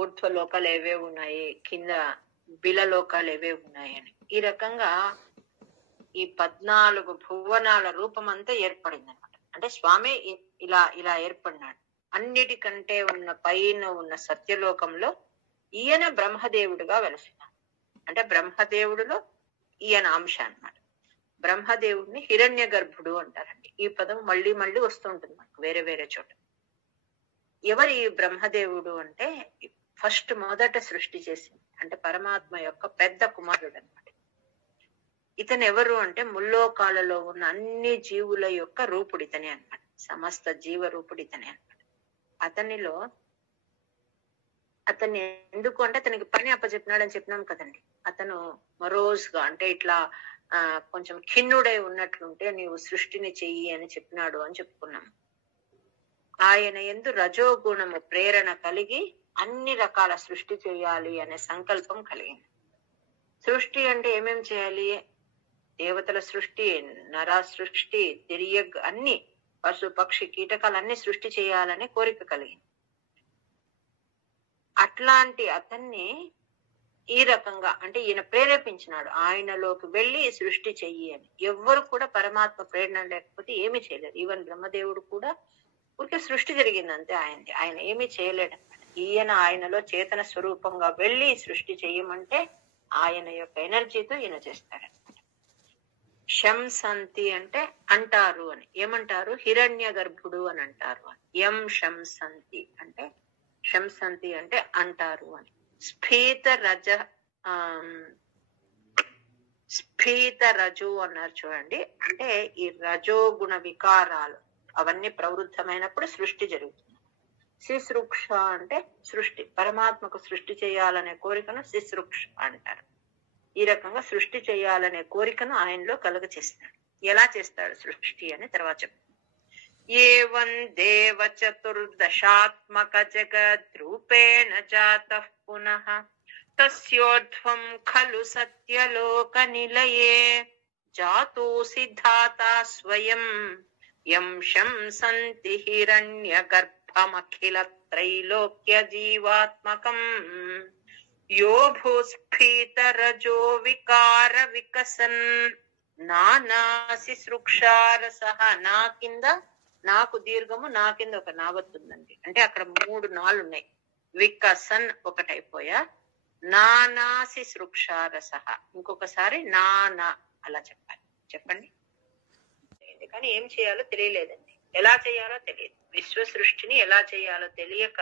ఊర్ధ్వ లోకాలు ఏవే ఉన్నాయి, కింద బిల లోకాలు ఏవే ఉన్నాయి అని. ఈ రకంగా ఈ 14 భువనాల రూపం అంతా ఏర్పడింది అనమాట. అంటే స్వామి ఇలా ఇలా ఏర్పడినాడు. అన్నిటికంటే ఉన్న పైన ఉన్న సత్యలోకంలో ఈయన బ్రహ్మదేవుడిగా వెలసినాడు. అంటే బ్రహ్మదేవుడిలో ఈయన అంశ అన్నమాట. బ్రహ్మదేవుడిని హిరణ్య గర్భుడు అంటారండి. ఈ పదం మళ్ళీ మళ్ళీ వస్తూ ఉంటుంది మనకు వేరే వేరే చోట. ఎవరు ఈ బ్రహ్మదేవుడు అంటే ఫస్ట్ మొదట సృష్టి చేసింది అంటే పరమాత్మ యొక్క పెద్ద కుమారుడు అనమాట. ఇతను ఎవరు అంటే ముల్లోకాలలో ఉన్న అన్ని జీవుల యొక్క రూపుడు ఇతనే అనమాట. సమస్త జీవ రూపుడు ఇతనే అనమాట. అతన్ని ఎందుకు అంటే అతనికి పని అప్పచెప్పినాడని చెప్పినాం కదండి. అతను మరోజుగా అంటే ఇట్లా కొంచెం ఖిన్నుడై ఉన్నట్లుంటే నీవు సృష్టిని చెయ్యి అని చెప్పినాడు అని చెప్పుకున్నాం. ఆయన యందు రజోగుణము ప్రేరణ కలిగి అన్ని రకాల సృష్టి చేయాలి అనే సంకల్పం కలిగింది. సృష్టి అంటే ఏమేం చేయాలి? దేవతల సృష్టి, నర సృష్టి, తిరియగ్ అన్ని పశు పక్షి కీటకాలు అన్ని సృష్టి చేయాలనే కోరిక కలిగింది. అట్లాంటి అతన్ని ఈ రకంగా అంటే ఈయన ప్రేరేపించినాడు. ఆయనలోకి వెళ్ళి సృష్టి చెయ్యి అని. ఎవ్వరు కూడా పరమాత్మ ప్రేరణ లేకపోతే ఏమీ చేయలేరు. ఈవెన్ బ్రహ్మదేవుడు కూడా ఊరికే సృష్టి జరిగింది అంతే ఆయనది. ఆయన ఏమీ చేయలేడన్నమాట. ఈయన ఆయనలో చేతన స్వరూపంగా వెళ్ళి సృష్టి చెయ్యమంటే ఆయన యొక్క ఎనర్జీతో ఈయన చేస్తాడనమాట. శంసంతి అంటే అంటారు అని. ఏమంటారు? హిరణ్య గర్భుడు అని అంటారు అని. యం శంసంతి అంటే శంసంతి అంటే అంటారు అని. స్ఫీత రజు అన్నారు చూడండి. అంటే ఈ రజోగుణ వికారాలు అవన్నీ ప్రవృద్ధమైనప్పుడు సృష్టి జరుగుతుంది. శిశృక్ష అంటే సృష్టి, పరమాత్మకు సృష్టి చేయాలనే కోరికను శిశృక్ష అంటారు. ఈ రకంగా సృష్టి చేయాలనే కోరికను ఆయనలో కలుగ చేస్తాడు. ఎలా చేస్తాడు సృష్టి అని తర్వాత చెప్తాడు. ఏవం దేవ చతుర్దశాత్మక జగద్రూపేణ జాతః పునః తస్యోర్ధ్వం ఖలు సత్యలోక నిలయే జాతోసి ధాతా స్వయం యం శంసంతి హిరణ్య గర్భమఖిల త్రైలోక్య జీవాత్మకం యో భూస్ఫీత రజో వికార వికసన్ నానాసి సృక్షారసః. నా కింద నాకు దీర్ఘము, నా కింద ఒక నావత్తుందండి. అంటే అక్కడ 3 నాలు ఉన్నాయి. వికసన్ ఒకటైపోయా, నానాసి సృక్షారసః ఇంకొకసారి నానా అలా చెప్పాలి. చెప్పండి. కానీ ఏం చేయాలో తెలియలేదండి. ఎలా చేయాలో తెలియదు. విశ్వ సృష్టిని ఎలా చేయాలో తెలియక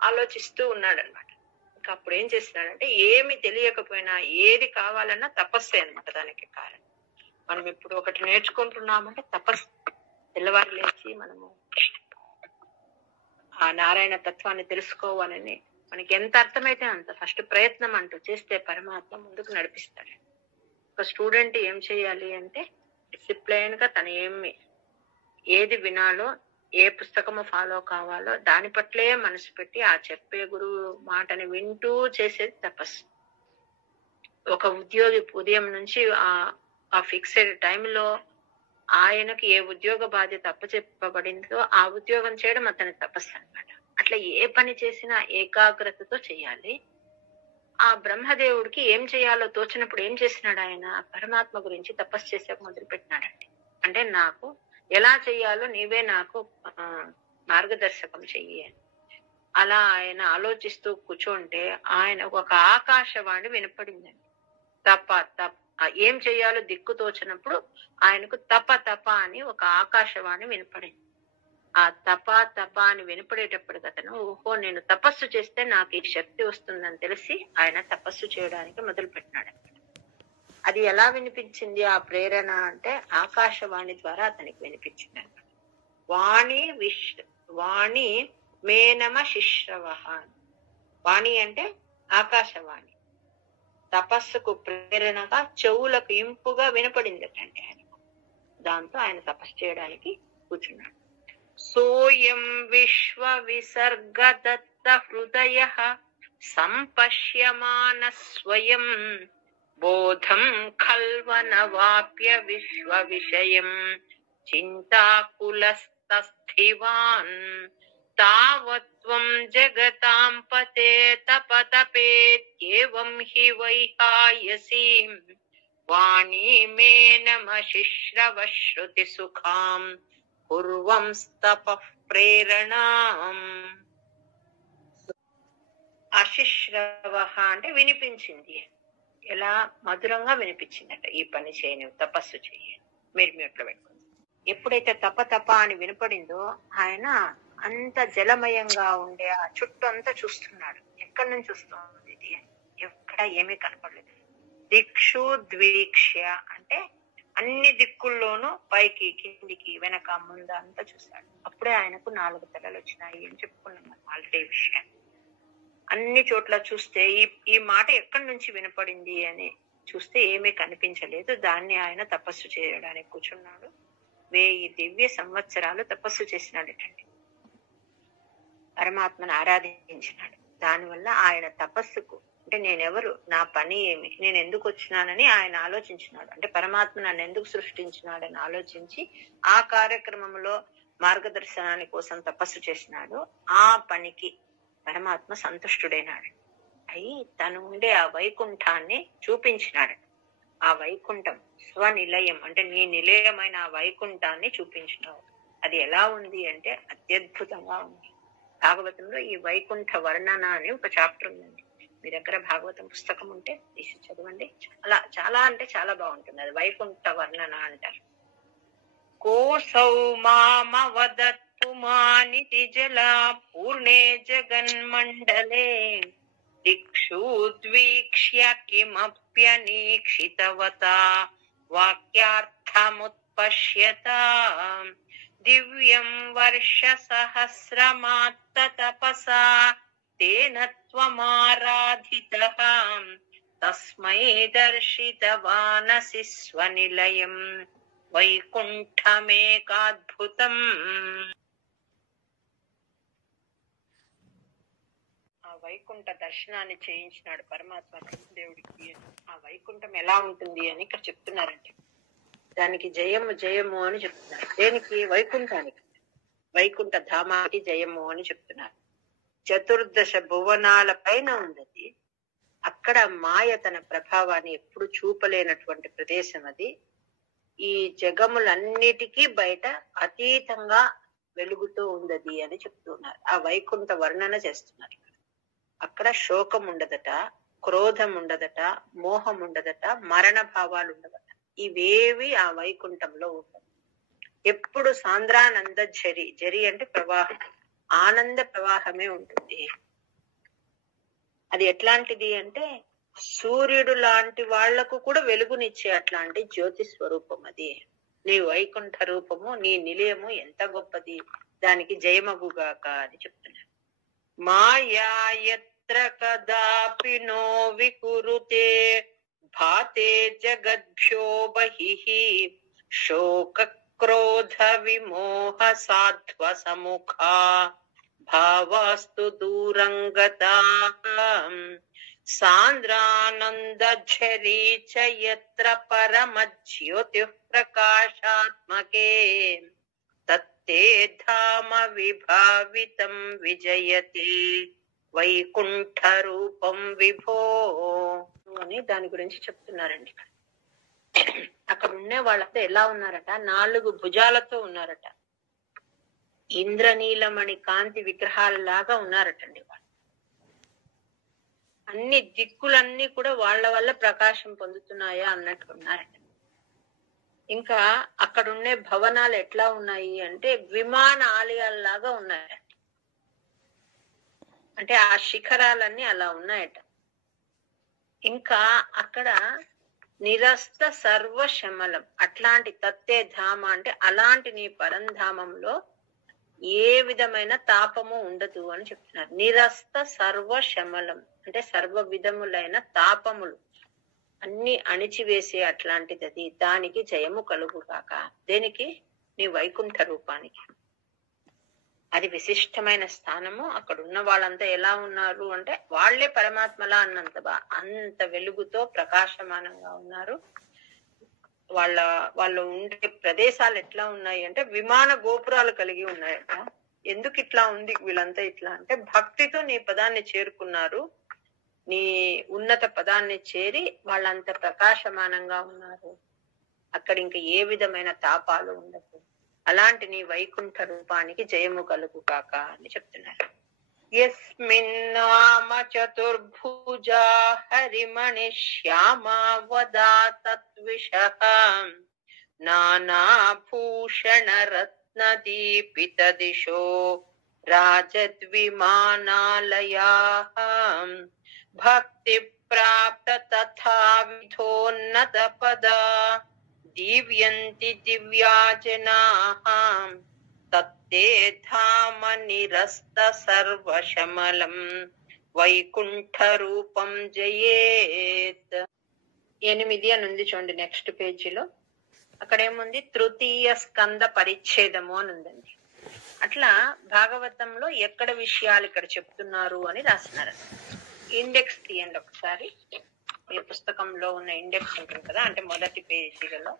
ఆలోచిస్తూ ఉన్నాడు అనమాట. ఇంకా అప్పుడు ఏం చేస్తున్నాడంటే ఏమి తెలియకపోయినా ఏది కావాలన్నా తపస్సే అనమాట దానికి కారణం. మనం ఇప్పుడు ఒకటి నేర్చుకుంటున్నామంటే తపస్సు. తెల్లవారు లేచి మనము ఆ నారాయణ తత్వాన్ని తెలుసుకోవాలని మనకి ఎంత అర్థమైతే అంత ఫస్ట్ ప్రయత్నం అంటూ చేస్తే పరమాత్మ ముందుకు నడిపిస్తాడు. ఒక స్టూడెంట్ ఏం చేయాలి అంటే డిసిప్లైన్ గా తను ఏది వినాలో, ఏ పుస్తకము ఫాలో కావాలో దాని పట్లే మనసు పెట్టి ఆ చెప్పే గురువు మాటని వింటూ చేసేది తపస్సు. ఒక ఉద్యోగి ఉదయం నుంచి ఆ ఫిక్స్డ్ టైంలో ఆయనకి ఏ ఉద్యోగ బాధ్యత అప్పచెప్పబడిందో ఆ ఉద్యోగం చేయడం అతని తపస్సు అన్నమాట. అట్లా ఏ పని చేసినా ఏకాగ్రతతో చేయాలి. ఆ బ్రహ్మదేవుడికి ఏం చేయాలో తోచినప్పుడు ఏం చేసినాడు? ఆయన పరమాత్మ గురించి తపస్సు చేసే మొదలు పెట్టినాడండి. అంటే నాకు ఎలా చెయ్యాలో నీవే నాకు మార్గదర్శకం చెయ్యి అని. అలా ఆయన ఆలోచిస్తూ కూర్చుంటే ఆయన ఒక ఆకాశవాణి వినపడిందండి. ఏం చెయ్యాలో దిక్కు తోచినప్పుడు ఆయనకు తప అని ఒక ఆకాశవాణి వినపడింది. ఆ తప అని వినపడేటప్పుడు అతను ఓహో నేను తపస్సు చేస్తే నాకు ఈ శక్తి వస్తుందని తెలిసి ఆయన తపస్సు చేయడానికి మొదలు పెట్టినాడు. అది ఎలా వినిపించింది ఆ ప్రేరణ అంటే ఆకాశవాణి ద్వారా అతనికి వినిపించింది అనమాట. వాణి మేనమ శిశ్రవ. వాణి అంటే ఆకాశవాణి. తపస్సుకు ప్రేరణగా చెవులకు ఇంపుగా వినపడిందటండి ఆయన. దాంతో ఆయన తపస్సు చేయడానికి కూర్చున్నాడు. సోయం విశ్వ విసర్గ దత్త హృదయ సంపశ్యమాన స్వయం బోధం ఖల్వనవాప్య విశ్వ విషయం చింతాకులస్తస్థివాన్ తావత్వ త్వం జగతాం పతే తపతపేత్యేవం హి వైహాయసీం వాణీమేనమశిశ్రవశ్రుతి సుఖాం కుర్వంస్తపః ప్రేరణాం. అశిశ్రవ అంటే వినిపించింది. ఎలా మధురంగా వినిపించిందట, ఈ పని చేయని తపస్సు చెయ్యి, మీరు మ్యూట్లో పెట్టుకుంది. ఎప్పుడైతే తప తప అని వినపడిందో ఆయన అంత జలమయంగా ఉండే ఆ చుట్టూ అంతా చూస్తున్నాడు. ఎక్కడి నుంచి వస్తుంది ఇది, ఎక్కడ ఏమీ కనపడలేదు. దిక్షు ద్వీక్ష్య అంటే అన్ని దిక్కుల్లోనూ పైకి కిందికి వెనక ముందు అంతా చూశాడు. అప్పుడే ఆయనకు 4 తలలు వచ్చినాయి అని చెప్పుకున్నాం ఆల్రెడీ విషయాన్ని. అన్ని చోట్ల చూస్తే ఈ మాట ఎక్కడి నుంచి వినపడింది అని చూస్తే ఏమీ కనిపించలేదు. దాన్ని ఆయన తపస్సు చేయడానికి కూర్చున్నాడు. 1000 దివ్య సంవత్సరాలు తపస్సు చేసినాడటండి, పరమాత్మను ఆరాధించినాడు. దానివల్ల ఆయన తపస్సుకు అంటే నేనెవరు, నా పని ఏమి, నేను ఎందుకు వచ్చినానని ఆయన ఆలోచించినాడు. అంటే పరమాత్మ నన్ను ఎందుకు సృష్టించినాడని ఆలోచించి ఆ కార్యక్రమంలో మార్గదర్శనాని కోసం తపస్సు చేసినాడు. ఆ పనికి పరమాత్మ సంతుష్టుడైనాడు. అయి తను ఉండే ఆ వైకుంఠాన్ని చూపించినాడు. ఆ వైకుంఠం స్వనిలయం అంటే నీ నిలయమైన ఆ వైకుంఠాన్ని చూపించినావు. అది ఎలా ఉంది అంటే అత్యద్భుతంగా ఉంది. భాగవతంలో ఈ వైకుంఠ వర్ణన అని ఒక చాప్టర్ ఉందండి. మీ దగ్గర భాగవతం పుస్తకం ఉంటే తీసి చదవండి. చాలా అంటే చాలా బాగుంటుంది. అది వైకుంఠ వర్ణన అంటారు. కోసౌ మామవదత్ పుమానితి జలా పూర్ణే జగన్మండలే దిక్షు ద్వీక్ష్య కిమప్యనీక్షితవతా వాక్యార్థముత్పశ్యత దివ్యం వర్ష సహస్రమాత్త తపసా తేన త్వమారాధితః తస్మై దర్శితవానసి స్వనిలయం వైకుంఠమేకాద్భుతం. ఆ వైకుంఠ దర్శనాన్ని చేయించినాడు పరమాత్మ దేవుడికి. ఆ వైకుంఠం ఎలా ఉంటుంది అని ఇక్కడ చెప్తున్నారండి. దానికి జయము జయము అని చెప్తున్నారు. దేనికి? వైకుంఠానికి, వైకుంఠ ధామానికి జయము అని చెప్తున్నారు. 14 భువనాల పైన ఉన్నది. అక్కడ మాయ తన ప్రభావాన్ని ఎప్పుడు చూపలేనటువంటి ప్రదేశం అది. ఈ జగములన్నిటికీ బయట అతీతంగా వెలుగుతూ ఉండది అని చెప్తున్నారు. ఆ వైకుంఠ వర్ణన చేస్తున్నారు. అక్కడ శోకం ఉండదట, క్రోధం ఉండదట, మోహం ఉండదట, మరణ భావాలు ఉండదట. ఇవేవి ఆ వైకుంఠంలో ఉండదు. ఎప్పుడు సాంద్రానంద జరి, జరి అంటే ప్రవాహం, ఆనంద ప్రవాహమే ఉంటుంది. అది ఎట్లాంటిది అంటే సూర్యుడు లాంటి వాళ్లకు కూడా వెలుగునిచ్చే అట్లాంటి జ్యోతి స్వరూపం అది. నీ వైకుంఠ రూపము, నీ నిలయము ఎంత గొప్పది, దానికి జయమగుగాక అని చెప్తున్నారు. మాయా యత్ర కదాపి నో వికురుతే భాతే జగద్భ్యో బహిః శోక క్రోధ విమోహ సాధ్వ సముఖా భావాస్తు దూరంగతాః సాంద్రానందఝరీ చ యత్ర పరమజ్యోతిః ప్రకాశాత్మకే తత్తే ధామ విభావితం విజయతే వైకుంఠ రూపం విభో అని దాని గురించి చెప్తున్నారండి. అక్కడ ఉండే వాళ్ళతో ఎలా ఉన్నారట? 4 భుజాలతో ఉన్నారట. ఇంద్రనీలమణి కాంతి విగ్రహాలలాగా ఉన్నారటండి వాళ్ళు. అన్ని దిక్కులన్నీ కూడా వాళ్ళ వల్ల ప్రకాశం పొందుతున్నాయా అన్నట్టు ఉన్నారట. ఇంకా అక్కడ ఉండే భవనాలు ఎట్లా ఉన్నాయి అంటే విమాన ఆలయాల్లాగా ఉన్నాయట. అంటే ఆ శిఖరాలన్నీ అలా ఉన్నాయట. ఇంకా అక్కడ నిరస్త సర్వ శమలం, అట్లాంటి తత్తే ధామ అంటే అలాంటి నీ పరంధామంలో ఏ విధమైన తాపము ఉండదు అని చెప్తున్నారు. నిరస్త సర్వ శమలం అంటే సర్వ విధములైన తాపములు అన్ని అణిచివేసే అట్లాంటిది అది. దానికి జయము కలుగుగాక. దేనికి? నీ వైకుంఠ రూపానికి. అది విశిష్టమైన స్థానము. అక్కడ ఉన్న వాళ్ళంతా ఎలా ఉన్నారు అంటే వాళ్లే పరమాత్మలా అన్నంత అంత వెలుగుతో ప్రకాశమానంగా ఉన్నారు. వాళ్ళు ఉండే ప్రదేశాలు ఎట్లా ఉన్నాయి అంటే విమాన గోపురాలు కలిగి ఉన్నాయట. ఎందుకు ఇట్లా ఉంది వీళ్ళంతా ఇట్లా అంటే, భక్తితో నీ పదాన్ని చేరుకున్నారు, నీ ఉన్నత పదాన్ని చేరి వాళ్ళంత ప్రకాశమానంగా ఉన్నారు, అక్కడ ఇంకా ఏ విధమైన తాపాలు ఉండవు, అలాంటి నీ వైకుంఠ రూపానికి జయము కలుగు కాక అని చెప్తున్నారు. యస్మిన్నామ చతుర్భుజా హరిమణి శ్యామా వదా తత్విషః నానాభూషణ రత్న దీపిత దిశో రాజద్విమానాలయాః భక్తి ప్రాప్త తథా విధోన్నత పదా దివ్యంతి దివ్యా జనాః తత్తే ధామ నిరస్త సర్వశమలం వైకుంఠ రూపం జయేత్. 8 అని ఉంది చూడండి నెక్స్ట్ పేజీలో. అక్కడ ఏముంది, తృతీయ స్కంద పరిచ్ఛేదము అని ఉందండి. అట్లా భాగవతంలో ఎక్కడ విషయాలు ఇక్కడ చెప్తున్నారు అని రాస్తున్నారు. ఇండెక్స్ తీయండి ఒకసారి. ఈ పుస్తకంలో ఉన్న ఇండెక్స్ ఉంటుంది కదా, అంటే మొదటి పేజీలలో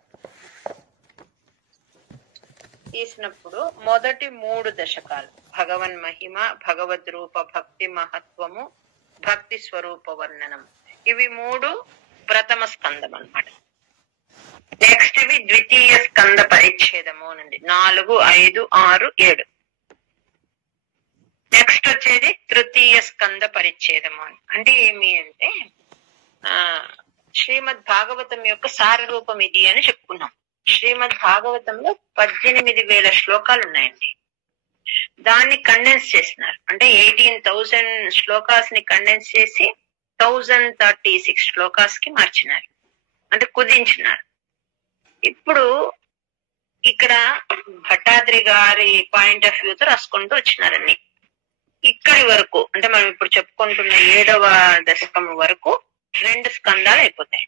తీసినప్పుడు మొదటి 3 దశకాలు భగవన్ మహిమ, భగవద్ రూప భక్తి మహత్వము, భక్తి స్వరూప వర్ణనం, ఇవి 3 ప్రథమ స్కందం అన్నమాట. నెక్స్ట్ ఇవి ద్వితీయ స్కంద పరిచ్ఛేదము అనండి, 4, 5, 6, 7. నెక్స్ట్ వచ్చేది తృతీయ స్కంద పరిచ్ఛేదము అని. అంటే ఏమి అంటే శ్రీమద్ భాగవతం యొక్క సార రూపం ఇది అని చెప్పుకున్నాం. శ్రీమద్ భాగవతంలో 18,000 శ్లోకాలు ఉన్నాయండి. దాన్ని కండెన్స్ చేసినారు, అంటే 18,000 శ్లోకాస్ ని కండెన్స్ చేసి 1036 శ్లోకాస్ కి మార్చినారు, అంటే కుదించినారు. ఇప్పుడు ఇక్కడ భట్టాద్రి గారి పాయింట్ ఆఫ్ వ్యూతో రాసుకుంటూ వచ్చినారన్ని. ఇక్కడి వరకు అంటే మనం ఇప్పుడు చెప్పుకుంటున్న 7వ దశకం వరకు 2 స్కందాలు అయిపోతాయి,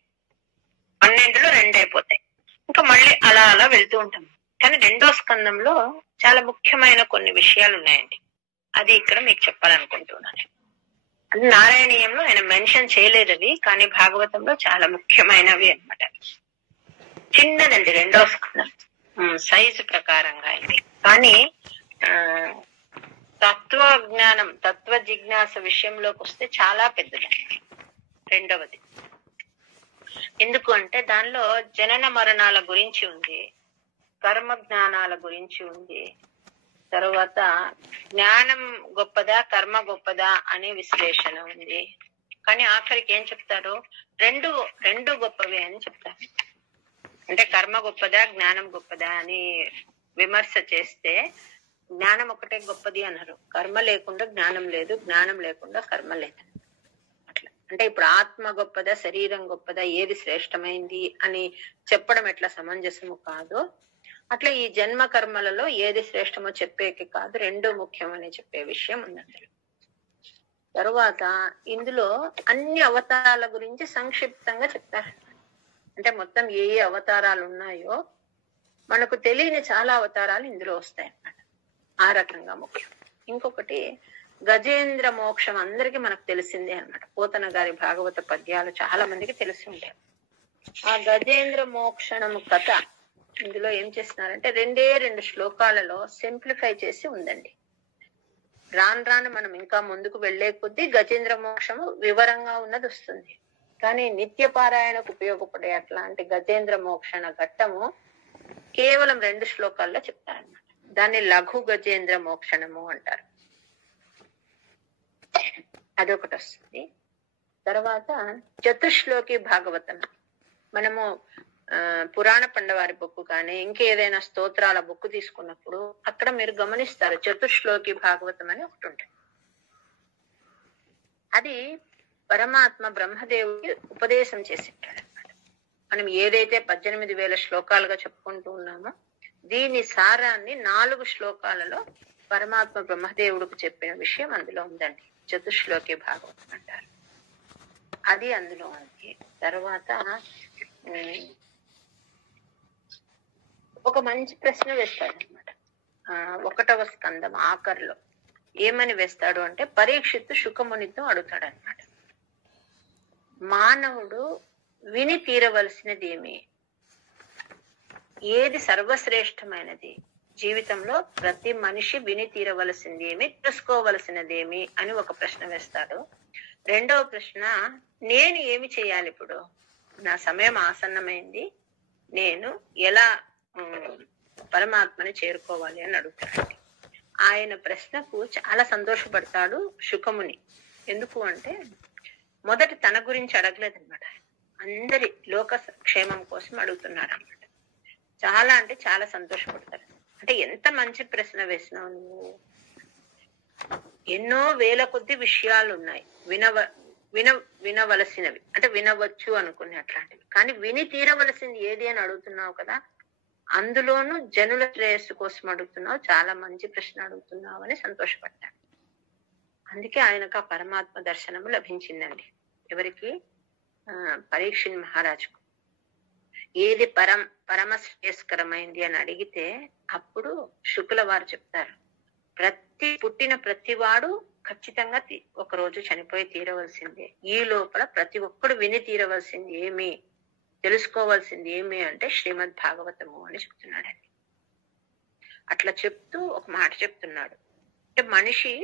12లో 2 అయిపోతాయి. ఇంకా మళ్ళీ అలా అలా వెళ్తూ ఉంటాం. కానీ 2వ స్కందంలో చాలా ముఖ్యమైన కొన్ని విషయాలు ఉన్నాయండి, అది ఇక్కడ మీకు చెప్పాలనుకుంటున్నాను. అది నారాయణీయంలో ఆయన మెన్షన్ చేయలేదు అవి, కానీ భాగవతంలో చాలా ముఖ్యమైనవి అన్నమాట. చిన్నదండి 2వ స్కందం సైజు ప్రకారంగా అయింది, కానీ తత్వ జ్ఞానం, తత్వ జిజ్ఞాస విషయంలోకి వస్తే చాలా పెద్దదండి 2వది. ఎందుకు అంటే దానిలో జనన మరణాల గురించి ఉంది, కర్మ జ్ఞానాల గురించి ఉంది, తర్వాత జ్ఞానం గొప్పదా కర్మ గొప్పదా అనే విశ్లేషణ ఉంది. కానీ ఆఖరికి ఏం చెప్తారు, రెండు గొప్పవే అని చెప్తారు. అంటే కర్మ గొప్పదా జ్ఞానం గొప్పదా అని విమర్శ చేస్తే జ్ఞానం ఒకటే గొప్పది అన్నారు, కర్మ లేకుండా జ్ఞానం లేదు, జ్ఞానం లేకుండా కర్మ లేదు. అట్లా అంటే ఇప్పుడు ఆత్మ గొప్పదా శరీరం గొప్పదా ఏది శ్రేష్టమైంది అని చెప్పడం ఎట్లా సమంజసము కాదు, అట్లా ఈ జన్మ కర్మలలో ఏది శ్రేష్టమో చెప్పేకి కాదు, 2 ముఖ్యమని చెప్పే విషయం ఉందండి. తరువాత ఇందులో అన్ని అవతారాల గురించి సంక్షిప్తంగా చెప్తారు. అంటే మొత్తం ఏ అవతారాలు ఉన్నాయో మనకు తెలియని చాలా అవతారాలు ఇందులో వస్తాయి అన్నమాట. ఆ రకంగా ముఖ్యం. ఇంకొకటి గజేంద్ర మోక్షం అందరికీ మనకు తెలిసిందే అన్నమాట. పోతన గారి భాగవత పద్యాలు చాలా మందికి తెలిసి ఉంటాయి. ఆ గజేంద్ర మోక్షణము కథ ఇందులో ఏం చేస్తున్నారంటే 2 శ్లోకాలలో సింప్లిఫై చేసి ఉందండి. రాను రాను మనం ఇంకా ముందుకు వెళ్లే కొద్దీ గజేంద్ర మోక్షము వివరంగా ఉన్నది వస్తుంది. కానీ నిత్య పారాయణకు ఉపయోగపడే అట్లాంటి గజేంద్ర మోక్షణ ఘట్టము కేవలం 2 శ్లోకాల్లో చెప్తారన్నమాట. దాన్ని లఘు గజేంద్ర మోక్షణము అంటారు. అదొకటి వస్తుంది. తర్వాత చతుశ్లోకి భాగవతం, మనము పురాణ పండవారి బుక్ కానీ ఇంకేదైనా స్తోత్రాల బుక్ తీసుకున్నప్పుడు అక్కడ మీరు గమనిస్తారు చతుశ్లోకి భాగవతం అని ఒకటి ఉంటుంది. అది పరమాత్మ బ్రహ్మదేవుడికి ఉపదేశం చేసింటాడు అన్నమాట. మనం ఏదైతే 18,000 శ్లోకాలుగా చెప్పుకుంటూ ఉన్నామో దీని సారాన్ని 4 శ్లోకాలలో పరమాత్మ బ్రహ్మదేవుడికి చెప్పిన విషయం అందులో ఉందండి. చతుశ్లోకి భాగవతం అంటారు, అది అందులో ఉంది. తర్వాత ఒక మంచి ప్రశ్న వేస్తాడు అనమాట 1వ స్కందం ఆఖరిలో. ఏమని వేస్తాడు అంటే పరీక్షిత్తు శుకమునితో అడుగుతాడు అనమాట, మానవుడు విని తీరవలసినది ఏమి, ఏది సర్వశ్రేష్టమైనది, జీవితంలో ప్రతి మనిషి విని తీరవలసింది ఏమి, తెలుసుకోవలసినదేమి అని ఒక ప్రశ్న వేస్తాడు. రెండవ ప్రశ్న, నేను ఏమి చేయాలి ఇప్పుడు, నా సమయం ఆసన్నమైంది, నేను ఎలా పరమాత్మని చేరుకోవాలి అని అడుగుతాడు. ఆయన ప్రశ్నకు చాలా సంతోషపడతాడు శుకముని. ఎందుకు అంటే మొదటి తన గురించి అడగలేదన్నమాట, అందరి లోక క్షేమం కోసం అడుగుతున్నాడు అనమాట. చాలా అంటే చాలా సంతోషపడతారు. అంటే ఎంత మంచి ప్రశ్న వేసినావు నువ్వు, ఎన్నో వేల కొద్ది విషయాలు ఉన్నాయి వినవలసినవి, అంటే వినవచ్చు అనుకునే అట్లాంటివి, కానీ విని తీరవలసింది ఏది అని అడుగుతున్నావు కదా, అందులోనూ జనుల శ్రేయస్సు కోసం అడుగుతున్నావు, చాలా మంచి ప్రశ్న అడుగుతున్నావు అని సంతోషపడ్డాడు. అందుకే ఆయనకు ఆ పరమాత్మ దర్శనము లభించిందండి. ఎవరికి? పరీక్షిత్ మహారాజుకు. ఏది పరమ శ్రేయస్కరమైంది అని అడిగితే అప్పుడు శుకుల వారు చెప్తారు, పుట్టిన ప్రతివాడు ఖచ్చితంగా ఒక రోజు చనిపోయి తీరవలసిందే. ఈ లోపల ప్రతి ఒక్కడు విని తీరవలసింది ఏమి, తెలుసుకోవాల్సింది ఏమి అంటే శ్రీమద్ భాగవతము అని చెప్తున్నాడండి. అట్లా చెప్తూ ఒక మాట చెప్తున్నాడు, అంటే మనిషి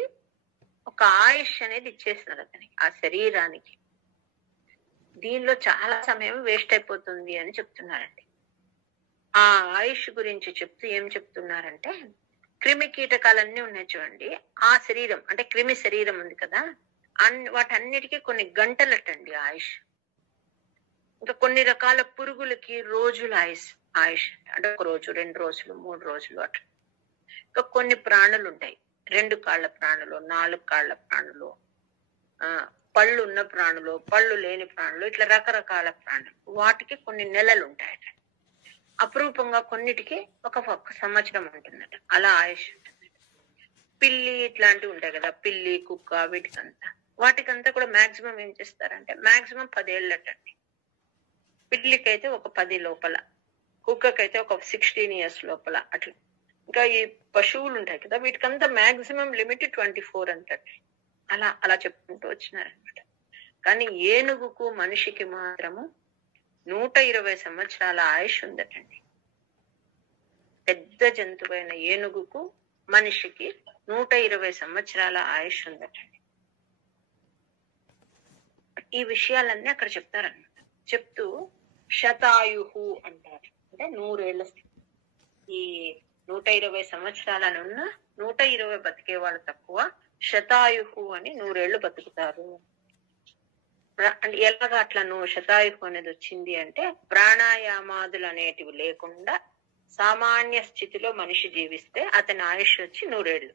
ఒక ఆయుష్ అనేది ఇచ్చేసినారు అతనికి, ఆ శరీరానికి. దీనిలో చాలా సమయం వేస్ట్ అయిపోతుంది అని చెప్తున్నారండి. ఆ ఆయుష్ గురించి చెప్తూ ఏం చెప్తున్నారంటే, క్రిమి కీటకాలన్నీ ఉన్నాయి చూడండి, ఆ శరీరం అంటే క్రిమి శరీరం ఉంది కదా, వాటన్నిటికీ కొన్ని గంటలటండి ఆయుష్. ఇంకా కొన్ని రకాల పురుగులకి రోజుల ఆయుష్ అంటే 1 రోజు, 2 రోజులు, 3 రోజులు అట్లా. ఇంకా కొన్ని ప్రాణులు ఉంటాయి, 2 కాళ్ళ ప్రాణులు, 4 కాళ్ళ ప్రాణులు, పళ్ళు ఉన్న ప్రాణులు, పళ్ళు లేని ప్రాణులు, ఇట్లా రకరకాల ప్రాణులు. వాటికి కొన్ని నెలలు ఉంటాయట. అపురూపంగా కొన్నిటికి ఒక సంవత్సరం ఉంటుందట, అలా ఆయుష్ ఉంటుంది. పిల్లి ఇట్లాంటివి ఉంటాయి కదా, పిల్లి, కుక్క, వాటికంతా కూడా మాక్సిమం ఏం చేస్తారంటే మాక్సిమం 10 ఏళ్ళటండి. పిల్లికైతే ఒక 10 లోపల, కుక్కకైతే ఒక 16 years లోపల అట్లా. ఇంకా ఈ పశువులు ఉంటాయి కదా, వీటికంతా మాక్సిమం లిమిట్ 24 అంటండి. అలా అలా చెప్పుకుంటూ వచ్చినారనమాట. కానీ ఏనుగుకు మనిషికి మాత్రము 120 సంవత్సరాల ఆయుష్ ఉందటండి. పెద్ద జంతువైన ఏనుగుకు మనిషికి 120 సంవత్సరాల ఆయుష్ ఉందటండి. ఈ విషయాలన్నీ అక్కడ చెప్తారనమాట. చెప్తూ శతాయుహు అంటారు, అంటే 100 ఏళ్ళ. ఈ 120 సంవత్సరాలనున్న 120 బతికే వాళ్ళు తక్కువ, శతాయుహు అని 100 ఏళ్ళు బతుకుతారు. అంటే ఎలాగా అట్లా శతాయుహు అనేది వచ్చింది అంటే, ప్రాణాయామాదులు అనేటివి లేకుండా సామాన్య స్థితిలో మనిషి జీవిస్తే అతని ఆయుష్ వచ్చి 100 ఏళ్ళు.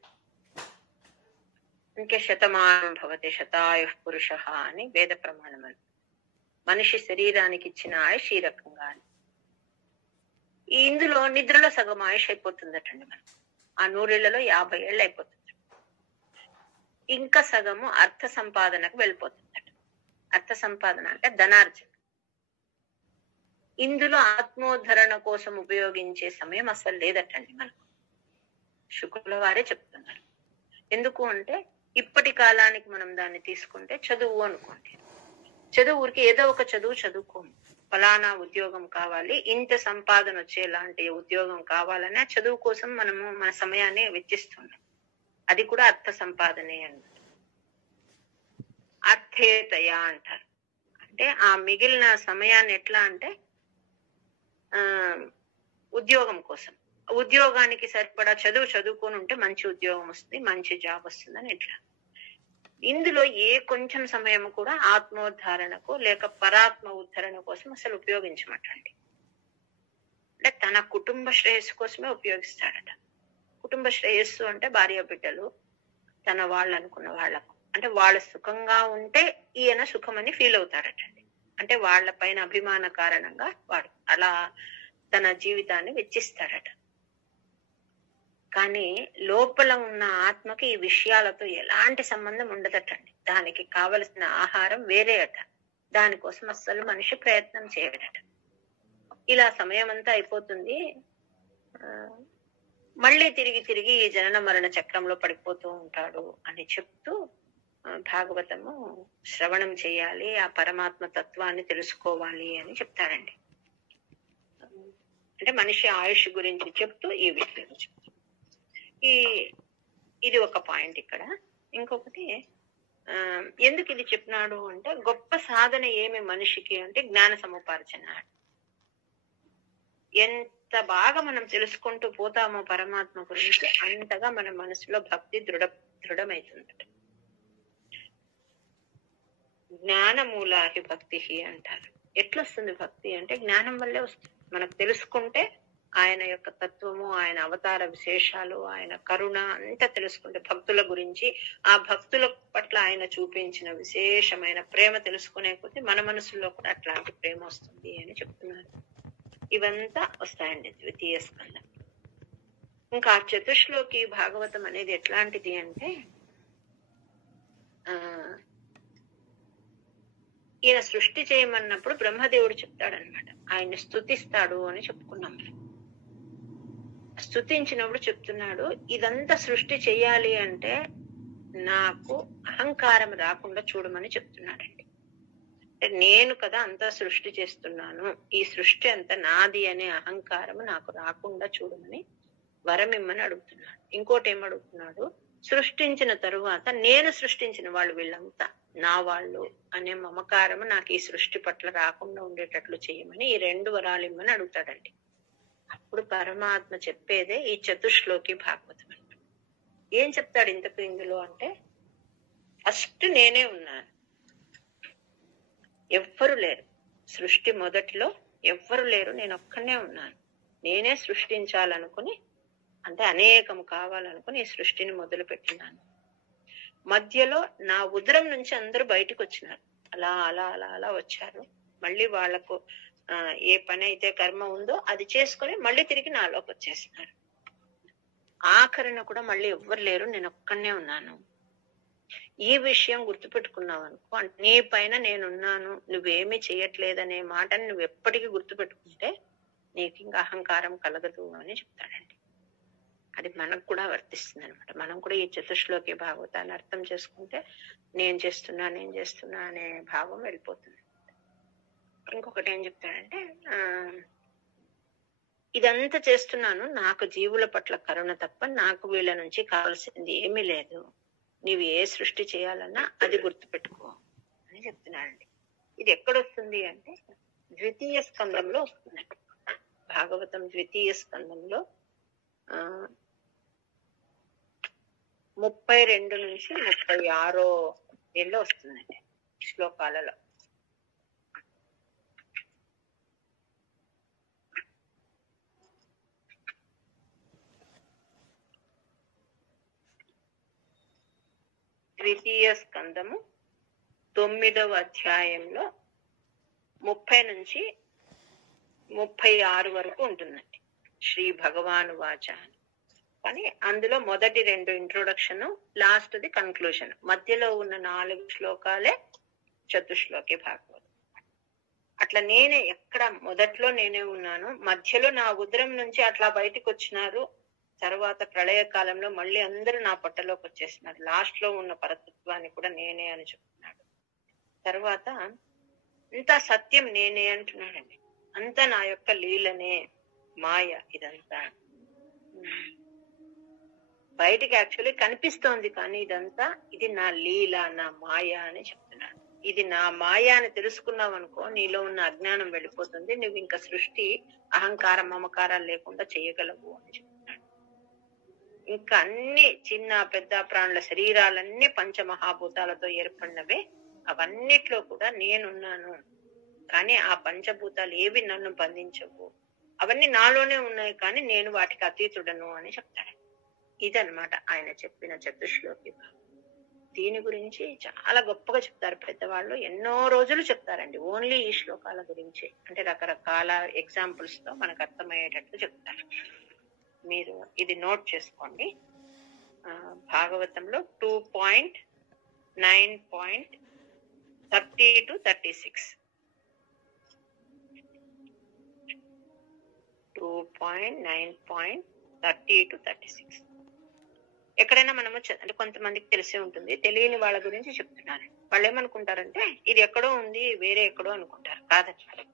ఇంకే శతమానం భవతి శతాయుః పురుష అని వేద ప్రమాణం. మనిషి శరీరానికి ఇచ్చిన ఆయుష్ ఈ రకంగా. ఇందులో నిద్రలో సగం ఆయుష్ అయిపోతుందటండి. మనం ఆ 100 ఏళ్లలో 50 ఏళ్ళు అయిపోతుంది. ఇంకా సగము అర్థ సంపాదనకు వెళ్ళిపోతుందట. అర్థ సంపాదన అంటే ధనార్జన. ఇందులో ఆత్మోద్ధరణ కోసం ఉపయోగించే సమయం అసలు లేదటండి మనకు. శుకుల వారే చెప్తున్నారు. ఎందుకు అంటే ఇప్పటి కాలానికి మనం దాన్ని తీసుకుంటే చదువు అనుకోండి, చదువు ఊరికి ఏదో ఒక చదువు చదువుకోము. ఫలానా ఉద్యోగం కావాలి, ఇంత సంపాదన వచ్చేలాంటి ఉద్యోగం కావాలని ఆ చదువు కోసం మనము మన సమయాన్ని వెచ్చిస్తున్నాం. అది కూడా అర్థ సంపాదనే అన్నమాట. అర్థేతయ అంటారు. అంటే ఆ మిగిలిన సమయాన్ని ఎట్లా అంటే ఉద్యోగం కోసం, ఉద్యోగానికి సరిపడా చదువుకొని ఉంటే మంచి ఉద్యోగం వస్తుంది, మంచి జాబ్ వస్తుందని ఇట్లా. ఇందులో ఏ కొంచెం సమయం కూడా ఆత్మోద్ధరణకు లేక పరాత్మ ఉద్ధరణ కోసం అసలు ఉపయోగించమటండి. అంటే తన కుటుంబ శ్రేయస్సు కోసమే ఉపయోగిస్తాడట. కుటుంబ శ్రేయస్సు అంటే భార్య బిడ్డలు, తన వాళ్ళు అనుకున్న వాళ్ళకు, అంటే వాళ్ళ సుఖంగా ఉంటే ఈయన సుఖమని ఫీల్ అవుతాడటండి. అంటే వాళ్ళ పైన అభిమాన కారణంగా వాడు అలా తన జీవితాన్ని వెచ్చిస్తాడట. కానీ లోపల ఉన్న ఆత్మకి ఈ విషయాలతో ఎలాంటి సంబంధం ఉండదటండి. దానికి కావలసిన ఆహారం వేరే అట. దానికోసం అస్సలు మనిషి ప్రయత్నం చేయడట. ఇలా సమయం అంతా అయిపోతుంది, మళ్ళీ తిరిగి ఈ జనన మరణ చక్రంలో పడిపోతూ ఉంటాడు అని చెప్తూ భాగవతము శ్రవణం చేయాలి, ఆ పరమాత్మ తత్వాన్ని తెలుసుకోవాలి అని చెప్తాడండి. అంటే మనిషి ఆయుష్ గురించి చెప్తూ ఈ విషయం చెప్తాడు. ఈ ఇది ఒక పాయింట్ ఇక్కడ. ఇంకొకటి ఎందుకు ఇది చెప్పినాడు అంటే, గొప్ప సాధన ఏమి మనిషికి అంటే జ్ఞాన సముపార్జన. ఎంత బాగా మనం తెలుసుకుంటూ పోతామో పరమాత్మ గురించి అంతగా మన మనసులో భక్తి దృఢమైతుంది. జ్ఞానమూలాహి భక్తి అంటారు. ఎట్లొస్తుంది భక్తి అంటే జ్ఞానం వల్లే వస్తుంది. మనకు తెలుసుకుంటే ఆయన యొక్క తత్వము, ఆయన అవతార విశేషాలు, ఆయన కరుణ అంతా తెలుసుకుంటే, భక్తుల గురించి, ఆ భక్తుల పట్ల ఆయన చూపించిన విశేషమైన ప్రేమ తెలుసుకునే కొద్దీ మన మనసులో కూడా అట్లాంటి ప్రేమ వస్తుంది అని చెప్తున్నారు. ఇవంతా వస్తాయండి ద్వితీయ స్కందం. ఇంకా చతుశ్లోకి భాగవతం అనేది ఎట్లాంటిది అంటే, ఈయన సృష్టి చేయమన్నప్పుడు బ్రహ్మదేవుడు చెప్తాడనమాట, ఆయన్ని స్తుతిస్తాడు అని చెప్పుకున్నాం. స్తుతించినప్పుడు చెప్తున్నాడు, ఇదంతా సృష్టి చెయ్యాలి అంటే నాకు అహంకారం రాకుండా చూడమని చెప్తున్నాడండి. నేను కదా అంతా సృష్టి చేస్తున్నాను, ఈ సృష్టి అంతా నాది అనే అహంకారం నాకు రాకుండా చూడమని వరమిమ్మని అడుగుతున్నాడు. ఇంకోటి ఏమడుగుతున్నాడు, సృష్టించిన తరువాత నేను సృష్టించిన వాళ్ళు వీళ్ళంతా నా వాళ్ళు అనే మమకారము నాకు ఈ సృష్టి పట్ల రాకుండా ఉండేటట్లు చేయమని ఈ 2 వరాలు ఇమ్మని అడుగుతాడండి. అప్పుడు పరమాత్మ చెప్పేదే ఈ చతుశ్లోకి భాగవతం అంట. ఏం చెప్తాడు ఇంతకు ఇందులో అంటే, ఫస్ట్ నేనే ఉన్నాను, ఎవ్వరు లేరు, సృష్టి మొదటిలో ఎవ్వరు లేరు, నేను ఒక్కనే ఉన్నాను, నేనే సృష్టించాలనుకుని, అంటే అనేకము కావాలనుకుని ఈ సృష్టిని మొదలు పెట్టినాను. మధ్యలో నా ఉదరం నుంచి అందరూ బయటకు వచ్చినారు, అలా అలా అలా అలా వచ్చారు. మళ్ళీ వాళ్లకు ఏ పని అయితే కర్మ ఉందో అది చేసుకుని మళ్ళీ తిరిగి నాలోకి వచ్చేసినారు. ఆఖరిన కూడా మళ్ళీ ఎవ్వరు లేరు, నేను ఒక్కనే ఉన్నాను. ఈ విషయం గుర్తుపెట్టుకున్నావు అనుకో, అంటే నీ పైన నేనున్నాను, నువ్వేమీ చెయ్యట్లేదనే మాటని నువ్వు ఎప్పటికీ గుర్తుపెట్టుకుంటే నీకు ఇంకా అహంకారం కలగదు అని చెప్తాడండి. అది మనకు కూడా వర్తిస్తుంది అనమాట. మనం కూడా ఈ చతుశ్లోకి భాగవతాన్ని అర్థం చేసుకుంటే నేను చేస్తున్నా అనే భావం వెళ్ళిపోతుంది. ఇంకొకటి ఏం చెప్తాడంటే, ఇదంతా చేస్తున్నాను నాకు జీవుల పట్ల కరుణ తప్ప నాకు వీళ్ళ నుంచి కావాల్సింది ఏమీ లేదు, నీవు ఏ సృష్టి చేయాలన్నా అది గుర్తుపెట్టుకో అని చెప్తున్నాడండి. ఇది ఎక్కడొస్తుంది అంటే ద్వితీయ స్కందంలో వస్తుంది. భాగవతం ద్వితీయ స్కందంలో 32 నుంచి 36 ఏళ్ళు వస్తుందండి శ్లోకాలలో. ద్వితీయ స్కందము 9వ అధ్యాయంలో 30 నుంచి 36 వరకు ఉంటుందండి. శ్రీ భగవాను వాచ అని. కానీ అందులో మొదటి 2 ఇంట్రొడక్షన్, లాస్ట్ది కన్క్లూజన్. మధ్యలో ఉన్న 4 శ్లోకాలే చతుశ్లోకి భాగవతం. అట్లా నేనే ఎక్కడ మొదట్లో నేనే ఉన్నాను, మధ్యలో నా ఉదరం నుంచి అట్లా బయటకు వచ్చినారు, తర్వాత ప్రళయ కాలంలో మళ్ళీ అందరూ నా పొట్టలోకి వచ్చేసినారు, లాస్ట్ లో ఉన్న పరతత్వాన్ని కూడా నేనే అని చెప్తున్నాడు. తర్వాత అంతా సత్యం నేనే అంటున్నాడండి, అంతా నా యొక్క లీలనే, మాయ ఇదంతా. బయటికి యాక్చువల్లీ కనిపిస్తోంది కానీ ఇదంతా ఇది నా లీల, నా మాయ అని చెప్తున్నాడు. ఇది నా మాయ అని తెలుసుకున్నావు అనుకో, నీలో ఉన్న అజ్ఞానం వెళ్ళిపోతుంది, నువ్వు ఇంకా సృష్టి అహంకారం మమకారాలు లేకుండా చేయగలవు అని చెప్తున్నాడు. ఇంకా అన్ని చిన్న పెద్ద ప్రాణుల శరీరాలన్నీ పంచమహాభూతాలతో ఏర్పడినవే, అవన్నిట్లో కూడా నేనున్నాను, కానీ ఆ పంచభూతాలు ఏవి నన్ను బంధించవు, అవన్నీ నాలోనే ఉన్నాయి కానీ నేను వాటికి అతీతుడను అని చెప్తాడు. ఇదన్నమాట ఆయన చెప్పిన చతుశ్లోకి. దీని గురించి చాలా గొప్పగా చెప్తారు పెద్దవాళ్ళు, ఎన్నో రోజులు చెప్తారండి ఓన్లీ ఈ శ్లోకాల గురించి. అంటే రకరకాల ఎగ్జాంపుల్స్ తో మనకు అర్థమయ్యేటట్లు చెప్తారు. మీరు ఇది నోట్ చేసుకోండి. భాగవతంలో 2.9.30 to 36, 2.9.30 to 36. ఎక్కడైనా మనము అంటే కొంతమందికి తెలిసే ఉంటుంది, తెలియని వాళ్ళ గురించి చెప్తున్నారు. వాళ్ళు ఏమనుకుంటారంటే ఇది ఎక్కడో ఉంది, వేరే ఎక్కడో అనుకుంటారు. కాదండి,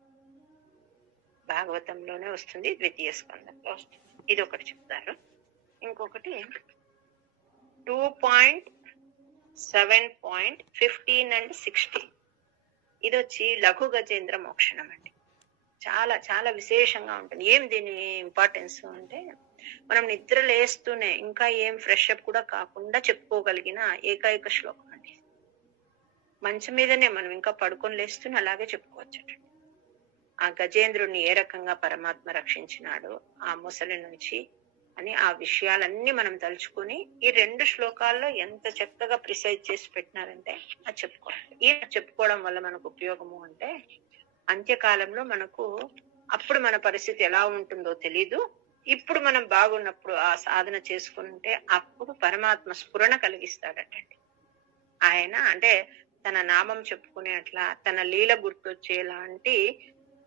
భాగవతంలోనే వస్తుంది, ద్వితీయ స్కందంలో వస్తుంది. ఇది ఒకటి చెప్తారు. ఇంకొకటి 2.7.15 and 16. ఇది వచ్చి లఘు గజేంద్ర మోక్షణం అండి. చాలా చాలా విశేషంగా ఉంటుంది. ఏం దీని ఇంపార్టెన్స్ అంటే, మనం నిద్ర లేస్తూనే ఇంకా ఏం ఫ్రెష్ అప్ కూడా కాకుండా చెప్పుకోగలిగిన ఏకైక శ్లోకం అండి. మంచం మీదనే మనం ఇంకా పడుకొని లేస్తూనే అలాగే చెప్పుకోవచ్చు. ఆ గజేంద్రుడిని ఏ రకంగా పరమాత్మ రక్షించినాడు ఆ ముసలి నుంచి అని ఆ విషయాలన్నీ మనం తలుచుకుని ఈ 2 శ్లోకాల్లో ఎంత చక్కగా ప్రిసైజ్ చేసి పెట్టినారంటే అది చెప్పుకోవాలి. ఈ చెప్పుకోవడం వల్ల మనకు ఉపయోగము అంటే, అంత్యకాలంలో మనకు అప్పుడు మన పరిస్థితి ఎలా ఉంటుందో తెలీదు. ఇప్పుడు మనం బాగున్నప్పుడు ఆ సాధన చేసుకుంటే అప్పుడు పరమాత్మ స్ఫురణ కలిగిస్తాడటండి. ఆయన అంటే తన నామం చెప్పుకునే అట్లా తన లీల గుర్తొచ్చేలాంటి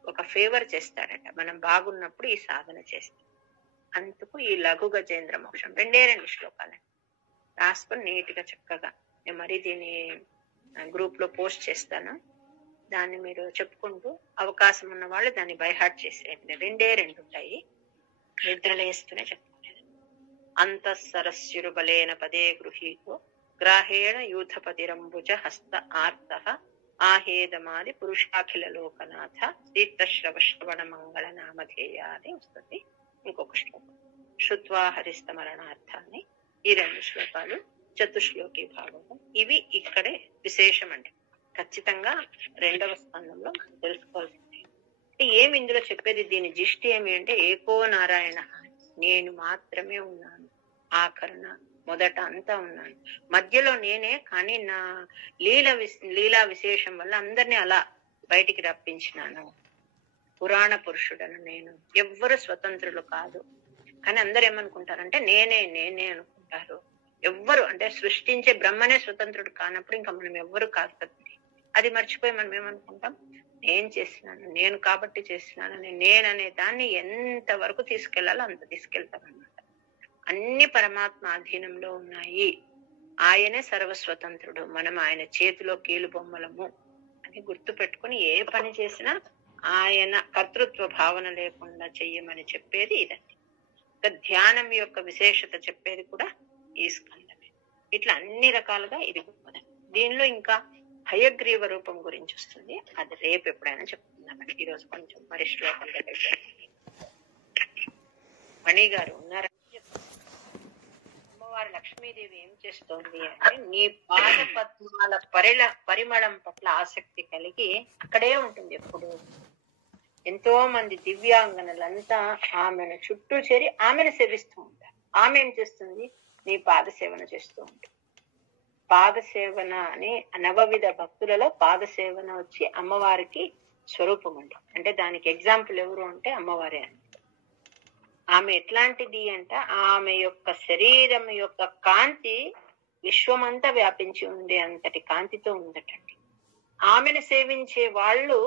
ఒక ఫేవర్ చేస్తాడట మనం బాగున్నప్పుడు ఈ సాధన చేస్తాం. అందుకు ఈ లఘు గజేంద్ర మోక్షం 2 శ్లోకాలు రాసుకొని నీట్ గా చక్కగా నేను మరీ దీన్ని గ్రూప్ లో పోస్ట్ చేస్తాను. దాన్ని మీరు చెప్పుకుంటూ అవకాశం ఉన్న వాళ్ళు దాన్ని బైహార్ట్ చేసేయండి. 2 ఉంటాయి, నిద్రలేస్తూనే చెప్పుకునేది. అంతఃసరస్యురు బలేన పదే గృహీతో గ్రాహేణ యూథపతిరంబుజ హస్త ఆర్త ఆహేదమాది పురుషాఖిల లోకనాథ శ్రీతశ్రవ శ్రవణ మంగళ నామధేయాది వస్తుంది. ఇంకొక శ్లోకం శుత్వా హరిస్తమరణార్థాన్ని. ఈ 2 శ్లోకాలు చతుశ్లోకి భాగవతం. ఇవి ఇక్కడే విశేషం అండి. ఖచ్చితంగా 2వ స్కందంలో తెలుసుకోవాల్సింది. ఏమి ఇందులో చెప్పేది, దీని జిష్టి ఏమి అంటే ఏకో నారాయణ, నేను మాత్రమే ఉన్నాను, ఆఖరణ మొదట అంతా ఉన్నాను, మధ్యలో నేనే, కానీ నా లీలా విశేషం వల్ల అందరినీ అలా బయటికి రప్పించినాను. పురాణ పురుషుడను నేను, ఎవ్వరు స్వతంత్రులు కాదు. కానీ అందరు ఏమనుకుంటారంటే నేనే అనుకుంటారు. ఎవ్వరు అంటే సృష్టించే బ్రహ్మనే స్వతంత్రుడు కానప్పుడు ఇంకా మనం ఎవ్వరు కాదు కదండి. అది మర్చిపోయి మనం ఏమనుకుంటాం, నేను చేసినాను, నేను కాబట్టి చేసినాను, నేననే దాన్ని ఎంత వరకు తీసుకెళ్లాలో అంత తీసుకెళ్తాం అన్నమాట. అన్ని పరమాత్మ అధీనంలో ఉన్నాయి. ఆయనే సర్వస్వతంత్రుడు, మనం ఆయన చేతిలో కీలు బొమ్మలము అని గుర్తు పెట్టుకుని ఏ పని చేసినా ఆయన కర్తృత్వ భావన లేకుండా చెయ్యమని చెప్పేది ఇదండి. ధ్యానం యొక్క విశేషత చెప్పేది కూడా ఈ స్కందమే. ఇట్లా అన్ని రకాలుగా ఇది గొప్పదండి. దీనిలో ఇంకా హయగ్రీవ రూపం గురించి వస్తుంది, అది రేపు ఎప్పుడైనా చెప్తున్నామండి. ఈరోజు కొంచెం మరి శ్లోకం దగ్గర మణి గారు ఉన్నారని అమ్మవారు లక్ష్మీదేవి ఏం చేస్తోంది అంటే, నీ పాద పద్మాల పరిమళం పట్ల ఆసక్తి కలిగి అక్కడే ఉంటుంది ఎప్పుడు. ఎంతో మంది దివ్యాంగనలంతా ఆమెను చుట్టూ చేరి ఆమెను సేవిస్తూ ఉంటారు. ఆమె ఏం చేస్తుంది, నీ పాద సేవన చేస్తూ ఉంటుంది. పాద సేవన అని నవవిధ భక్తులలో పాద సేవన వచ్చి అమ్మవారికి స్వరూపం అండి. అంటే దానికి ఎగ్జాంపుల్ ఎవరు అంటే అమ్మవారే అండి. ఆమె ఎట్లాంటిది అంటే, ఆమె యొక్క శరీరం యొక్క కాంతి విశ్వమంతా వ్యాపించి ఉండే అంతటి కాంతితో ఉందటండి. ఆమెను సేవించే వాళ్ళు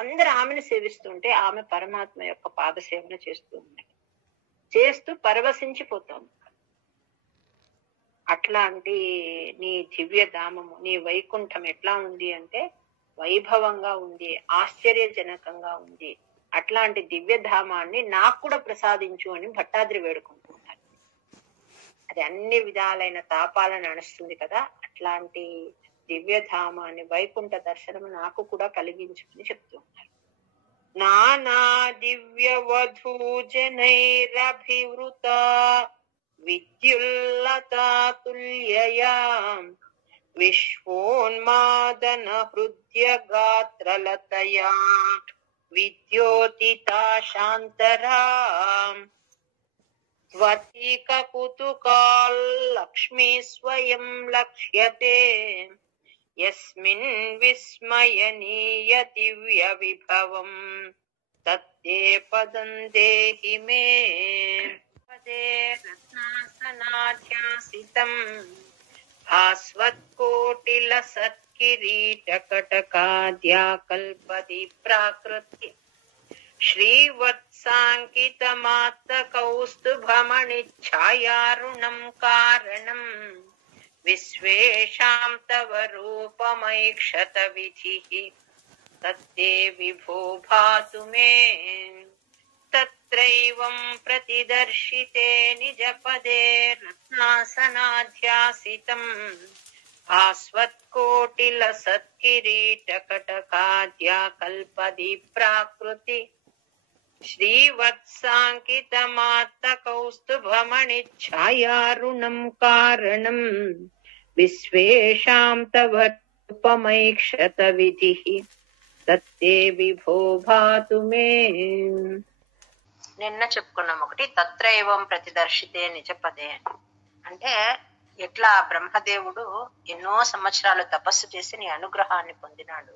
అందరు ఆమెను సేవిస్తుంటే ఆమె పరమాత్మ యొక్క పాద సేవన చేస్తూ ఉంది, చేస్తూ పరవశించిపోతాం. అట్లాంటి నీ దివ్య ధామము, నీ వైకుంఠం ఎట్లా ఉంది అంటే వైభవంగా ఉంది, ఆశ్చర్యజనకంగా ఉంది. అట్లాంటి దివ్య ధామాన్ని నాకు కూడా ప్రసాదించు అని భట్టాద్రి వేడుకుంటున్నారు. అది అన్ని విధాలైన తాపాలను అణుస్తుంది కదా. అట్లాంటి దివ్య ధామాన్ని, వైకుంఠ దర్శనం నాకు కూడా కలిగించుకుని చెప్తూ ఉన్నారు. నానా దివ్య వధూ జనైరభివృత విద్యుల్లతాతుల్యయా విశ్వోన్మాదన హృదయ గాత్రలతయా విద్యోతితా శాంతరా త్వతీక కుతుకాల్ లక్ష్మీ స్వయం లక్ష్యతే యస్మిన్ విస్మయనీయ దివ్య విభవం తత్తే పదం దేహి మే. పదే రత్నాసనాధ్యాసితం భాస్వత్కోటిల సత్కిరీటకటకాద్యాకల్పది ప్రాకృతి శ్రీవత్సాంకితమాత్త కౌస్తుభమణిఛాయారుణం కారణం విశ్వేషాం తవ రూపమైక్షత విధిః తత్తే విభో భాతు మే. తత్రైవం ప్రతిదర్శితే నిజపదే రత్నాసనాధ్యాసితం భాస్వత్కోటిల సత్కిరీటకటకాద్యా కల్పది ప్రాకృతి శ్రీవత్సాంకితమాత్తకౌస్తుభమణిఛాయారుణం కారణం విశ్వేషాం తవ రూపమైక్షత విధిః తత్తే విభో భాతు మే. నిన్న చెప్పుకున్నాం ఒకటి తత్రైవం ప్రతిదర్శితే నిజపదే అంటే ఎట్లా బ్రహ్మదేవుడు ఎన్నో సంవత్సరాలు తపస్సు చేసి నీ అనుగ్రహాన్ని పొందినాడు,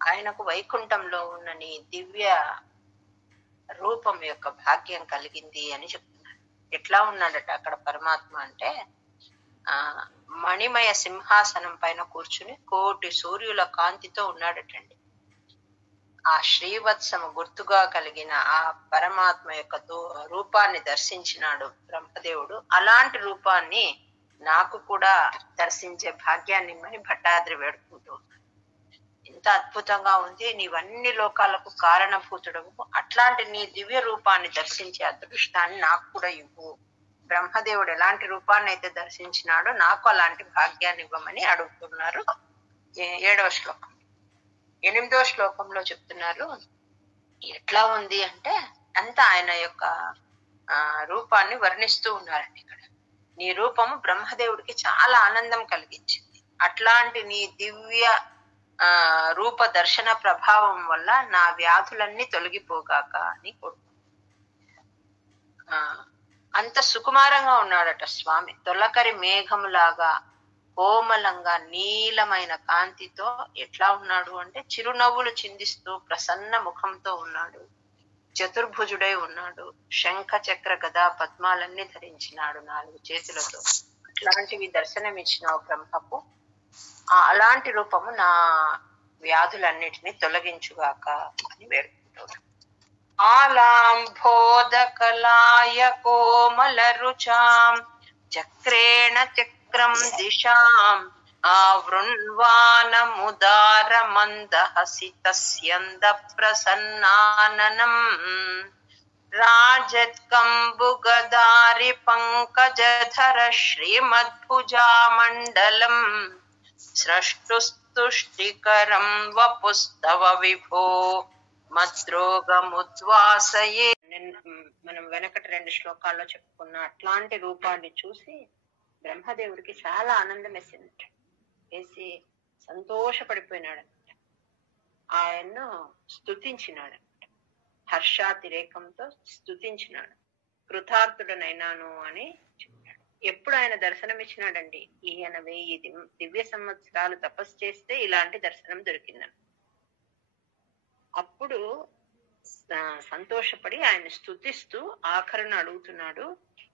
ఆయనకు వైకుంఠంలో ఉన్న నీ దివ్య రూపం యొక్క భాగ్యం కలిగింది అని చెప్తున్నాడు. ఎట్లా ఉన్నాడట అక్కడ పరమాత్మ అంటే మణిమయ సింహాసనం పైన కూర్చుని కోటి సూర్యుల కాంతితో ఉన్నాడటండి. ఆ శ్రీవత్సము గుర్తుగా కలిగిన ఆ పరమాత్మ యొక్క రూపాన్ని దర్శించినాడు బ్రహ్మదేవుడు. అలాంటి రూపాన్ని నాకు కూడా దర్శించే భాగ్యాన్ని ఇమ్మని భట్టాద్రి వేడుకుంటూ ఇంత అద్భుతంగా ఉంది, నీవన్ని లోకాలకు కారణభూతుడవు, అట్లాంటి నీ దివ్య రూపాన్ని దర్శించే అదృష్టాన్ని నాకు కూడా ఇవ్వు. బ్రహ్మదేవుడు ఎలాంటి రూపాన్ని అయితే దర్శించినాడో నాకు అలాంటి భాగ్యాన్ని ఇవ్వమని అడుగుతున్నారు. 7వ శ్లోకం. 8వ శ్లోకంలో చెప్తున్నారు ఎట్లా ఉంది అంటే అంతా ఆయన యొక్క రూపాన్ని వర్ణిస్తూ ఉన్నారండి. ఇక్కడ నీ రూపము బ్రహ్మదేవుడికి చాలా ఆనందం కలిగించింది, అట్లాంటి నీ దివ్య రూప దర్శన ప్రభావం వల్ల నా వ్యాధులన్నీ తొలగిపోగాక అని అంత సుకుమారంగా ఉన్నాడట స్వామి. తొలకరి మేఘములాగా కోమలంగా నీలమైన కాంతితో ఎట్లా ఉన్నాడు అంటే చిరునవ్వులు చిందిస్తూ ప్రసన్న ముఖంతో ఉన్నాడు, చతుర్భుజుడై ఉన్నాడు, శంఖ చక్ర గదా పద్మాలన్నీ ధరించినాడు 4 చేతులతో. ఇట్లాంటివి దర్శనమిచ్చినావు బ్రహ్మకు, అలాంటి రూపము నా వ్యాధులన్నిటినీ తొలగించుగాక అని వేడుకుంటాడు. ఆలాంబోదకలాయ కోమల రుచాం చక్రేణ చక్రం దిశాం ఆవృణ్వానముదార మందహసితస్యంద ప్రసన్నాననం రాజత్కంబుగదారి పంకజధర శ్రీమద్భుజామండలం స్రష్టుస్తుష్టికరం వపుస్తవ విభో మద్రోగముద్వాసయే. మనం వెనకటి 2 శ్లోకాల్లో చెప్పుకున్న అట్లాంటి రూపాన్ని చూసి బ్రహ్మదేవుడికి చాలా ఆనందం వేసి సంతోషపడిపోయినాడనమాట. ఆయన్ను స్తుతించినాడు, హర్షాతిరేకంతో స్తుతించినాడు. కృతార్థుడనైనాను అని చెప్పాడు. ఎప్పుడు ఆయన దర్శనం ఇచ్చినాడండి? ఈయన 1000 దివ్య సంవత్సరాలు తపస్సు చేస్తే ఇలాంటి దర్శనం దొరికిందని. అప్పుడు సంతోషపడి ఆయన స్తుతిస్తూ ఆఖరణ అడుగుతున్నాడు,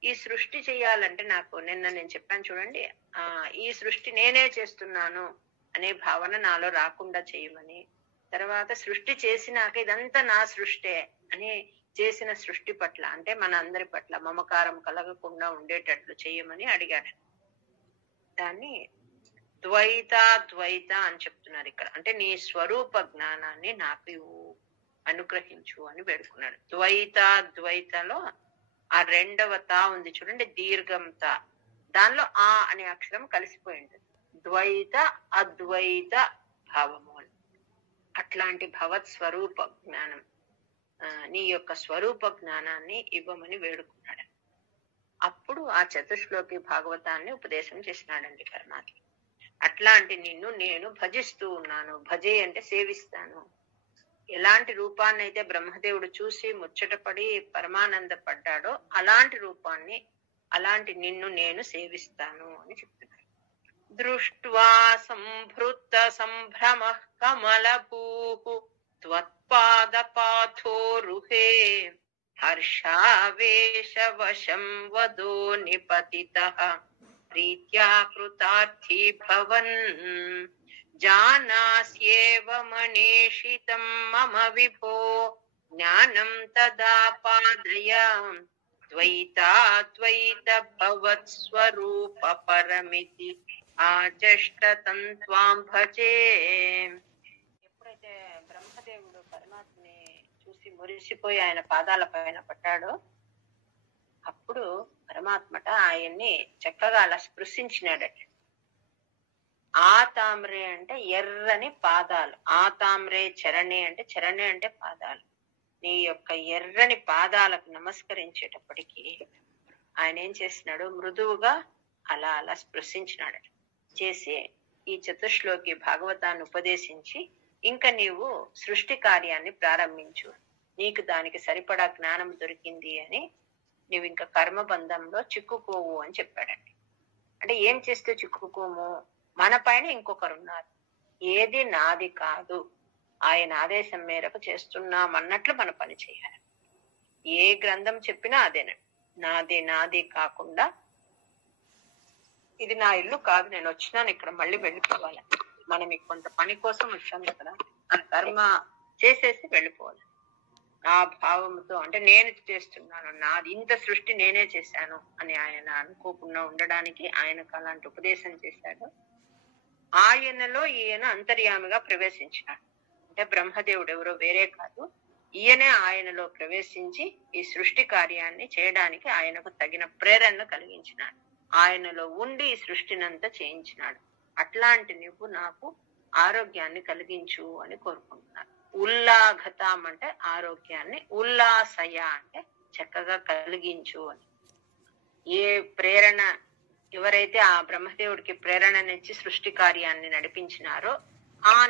ఈ సృష్టి చెయ్యాలంటే నాకు నిన్న నేను చెప్పాను చూడండి, ఈ సృష్టి నేనే చేస్తున్నాను అనే భావన నాలో రాకుండా చేయమని, తర్వాత సృష్టి చేసినాక ఇదంతా నా సృష్టే అని చేసిన సృష్టి పట్ల అంటే మన అందరి పట్ల మమకారం కలగకుండా ఉండేటట్లు చేయమని అడిగాడు. దాన్ని ద్వైత అని చెప్తున్నారు ఇక్కడ. అంటే నీ స్వరూప జ్ఞానాన్ని నాకు అనుగ్రహించు అని వేడుకున్నాడు. ద్వైతలో ఆ 2వ తా ఉంది చూడండి, దీర్ఘం తా, దానిలో ఆ అనే అక్షరం కలిసిపోయి ఉంటుంది. ద్వైత అద్వైత భావము అని. అట్లాంటి భవత్ స్వరూప జ్ఞానం, నీ యొక్క స్వరూప జ్ఞానాన్ని ఇవ్వమని వేడుకున్నాడు. అప్పుడు ఆ చతుశ్లోకి భాగవతాన్ని ఉపదేశం చేసినాడండి పరమాత్మ. అట్లాంటి నిన్ను నేను భజిస్తూ ఉన్నాను. భజే అంటే సేవిస్తాను. ఎలాంటి రూపాన్ని అయితే బ్రహ్మదేవుడు చూసి ముచ్చటపడి పరమానంద పడ్డాడో అలాంటి రూపాన్ని, అలాంటి నిన్ను నేను సేవిస్తాను అని చెప్తున్నాడు. దృష్ట్వా సంభృత సంభ్రమ కమలభూః త్వత్పాదపాథోరుహే హర్షావేశవశం వదో నిపతితః ప్రీత్యా కృతార్థీ భవన్ జానాస్యేవ మనీషితం మమ విభో జ్ఞానం తదా పాదయ ద్వైతాద్వైత భవత్ స్వరూప పరమితి ఆచష్టతం త్వాం భజే. ఎప్పుడైతే బ్రహ్మదేవుడు పరమాత్మని చూసి మురిసిపోయి ఆయన పాదాల పైన పడ్డాడో అప్పుడు పరమాత్మట ఆయన్ని చక్కగా అలా స్పృశించినాడట. ఆ తామ్రే అంటే ఎర్రని పాదాలు, ఆ తామ్రే చరణే అంటే చరణే అంటే పాదాలు. నీ యొక్క ఎర్రని పాదాలకు నమస్కరించేటప్పటికి ఆయన ఏం చేసినాడు, మృదువుగా అలా అలా స్పృశించినాడట. చేసి ఈ చతుశ్లోకి భాగవతాన్ని ఉపదేశించి ఇంకా నీవు సృష్టి కార్యాన్ని ప్రారంభించు, నీకు దానికి సరిపడా జ్ఞానం దొరికింది అని, నువ్వు ఇంకా కర్మబంధంలో చిక్కుకోవు అని చెప్పాడండి. అంటే ఏం చేస్తే చిక్కుకోము, మన పైన ఇంకొకరు ఉన్నారు, ఏది నాది కాదు, ఆయన ఆదేశం మేరకు చేస్తున్నాం అన్నట్లు మన పని చేయాలి. ఏ గ్రంథం చెప్పినా అదేనండి, నాది నాది కాకుండా ఇది నా ఇల్లు కాదు, నేను వచ్చినాను ఇక్కడ మళ్ళీ వెళ్ళిపోవాలి, మనం కొంత పని కోసం వచ్చాం కదా, ఆ కర్మ చేసేసి వెళ్ళిపోవాలి నా భావంతో. అంటే నేను చేస్తున్నాను, నాది ఇంత సృష్టి నేనే చేశాను అని ఆయన అనుకోకుండా ఉండడానికి ఆయనకు అలాంటి ఉపదేశం చేశాడు. ఆయనలో ఈయన అంతర్యామిగా ప్రవేశించినాడు. అంటే బ్రహ్మదేవుడు ఎవరో వేరే కాదు, ఈయనే ఆయనలో ప్రవేశించి ఈ సృష్టి కార్యాన్ని చేయడానికి ఆయనకు తగిన ప్రేరణ కలిగించినాడు. ఆయనలో ఉండి ఈ సృష్టినంతా చేయించినాడు. అట్లాంటి నువ్వు నాకు ఆరోగ్యాన్ని కలిగించు అని కోరుకుంటున్నాను. ఉల్లాఘతం అంటే ఆరోగ్యాన్ని, ఉల్లాసయ అంటే చక్కగా కలిగించు అని. ఏ ప్రేరణ ఎవరైతే ఆ బ్రహ్మదేవుడికి ప్రేరణనిచ్చి సృష్టి కార్యాన్ని నడిపించినారో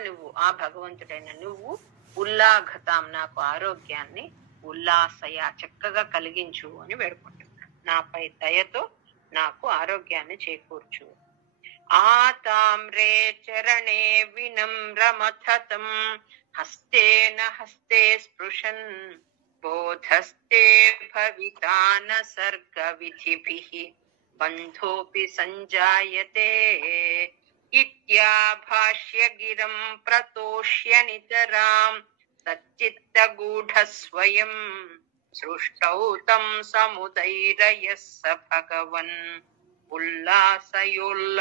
నువ్వు, ఆ భగవంతుడైన నువ్వు ఉల్లాఘతం నాకు ఆరోగ్యాన్ని, ఉల్లాసయ చక్కగా కలిగించు అని వేడుకుంటున్నాను. నాపై దయతో నాకు ఆరోగ్యాన్ని చేకూర్చు. ఆ తామ్రే చరణే వినమ్రమథతం హస్తేన హస్తే స్పృశన్ బోధస్తే భవితాన సర్గ విధిభిః బంధోపి సంజాయతే ఇత్యాభాష్య గిరం ప్రతోష్య నితరాం సచ్చిత్త గూఢ స్వయం సృష్టౌ తం సముదైరయః స భగవన్ ఉల్లాసయోల్లాఘతాం.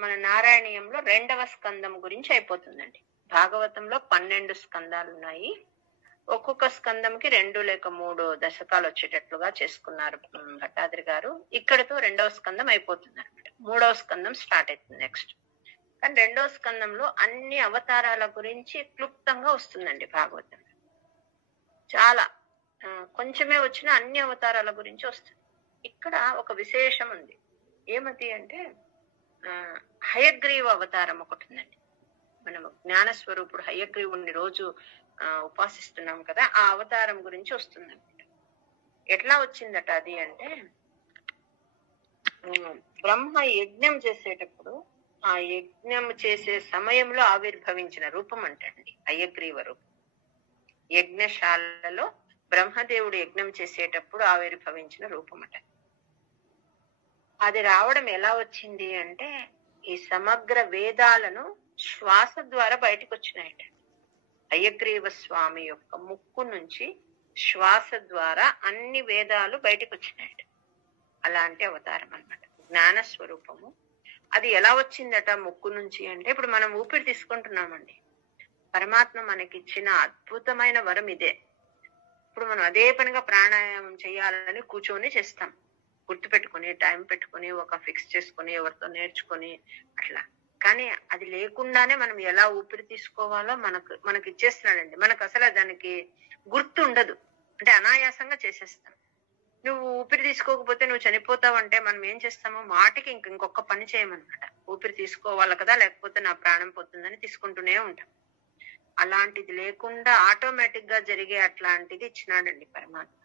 మన నారాయణీయంలో 2వ స్కందం గురించి అయిపోతుందండి. భాగవతంలో 12 స్కందాలు ఉన్నాయి. ఒక్కొక్క స్కందంకి 2 లేక 3 దశకాలు వచ్చేటట్లుగా చేసుకున్నారు భట్టాద్రి గారు. ఇక్కడతో 2వ స్కందం అయిపోతుంది అనమాట. 3వ స్కందం స్టార్ట్ అవుతుంది నెక్స్ట్. కానీ 2వ స్కందంలో అన్ని అవతారాల గురించి క్లుప్తంగా వస్తుందండి భాగవతం. చాలా కొంచెమే వచ్చిన అన్ని అవతారాల గురించి వస్తుంది. ఇక్కడ ఒక విశేషం ఉంది. ఏమిటి అంటే హయగ్రీవ అవతారం ఒకటి ఉందండి. మనము జ్ఞానస్వరూపుడు హయగ్రీవుడిని రోజు ఉపాసిస్తున్నాం కదా, ఆ అవతారం గురించి వస్తుందన్నమాట. ఎట్లా వచ్చిందట అది అంటే, బ్రహ్మ యజ్ఞం చేసేటప్పుడు ఆ యజ్ఞం చేసే సమయంలో ఆవిర్భవించిన రూపం అంటండి హయగ్రీవ రూపం. యజ్ఞశాలలో బ్రహ్మదేవుడు యజ్ఞం చేసేటప్పుడు ఆవిర్భవించిన రూపం అట. అది రావడం ఎలా వచ్చింది అంటే, ఈ సమగ్ర వేదాలను శ్వాస ద్వారా బయటకు వచ్చినాయట. హయగ్రీవ స్వామి యొక్క ముక్కు నుంచి శ్వాస ద్వారా అన్ని వేదాలు బయటకు వచ్చినాయట. అలాంటి అవతారం అన్నమాట జ్ఞాన స్వరూపము. అది ఎలా వచ్చిందట ముక్కు నుంచి అంటే, ఇప్పుడు మనం ఊపిరి తీసుకుంటున్నామండి. పరమాత్మ మనకిచ్చిన అద్భుతమైన వరం ఇదే. ఇప్పుడు మనం అదే పనిగా ప్రాణాయామం చేయాలని కూర్చొని చేస్తాం, గుర్తు పెట్టుకుని, టైం పెట్టుకుని, ఒక ఫిక్స్ చేసుకుని, ఎవరితో నేర్చుకొని అట్లా. కానీ అది లేకుండానే మనం ఎలా ఊపిరి తీసుకోవాలో మనకి ఇచ్చేస్తున్నాడండి. మనకు అసలు దానికి గుర్తు ఉండదు, అంటే అనాయాసంగా చేసేస్తాం. నువ్వు ఊపిరి తీసుకోకపోతే నువ్వు చనిపోతావంటే మనం ఏం చేస్తాము, మాటికి ఇంకొక పని చేయమన్నమాట. ఊపిరి తీసుకోవాలి కదా, లేకపోతే నా ప్రాణం పోతుందని తీసుకుంటూనే ఉంటాం. అలాంటిది లేకుండా ఆటోమేటిక్ గా జరిగే అట్లాంటిది ఇచ్చినాడండి పరమాత్మ.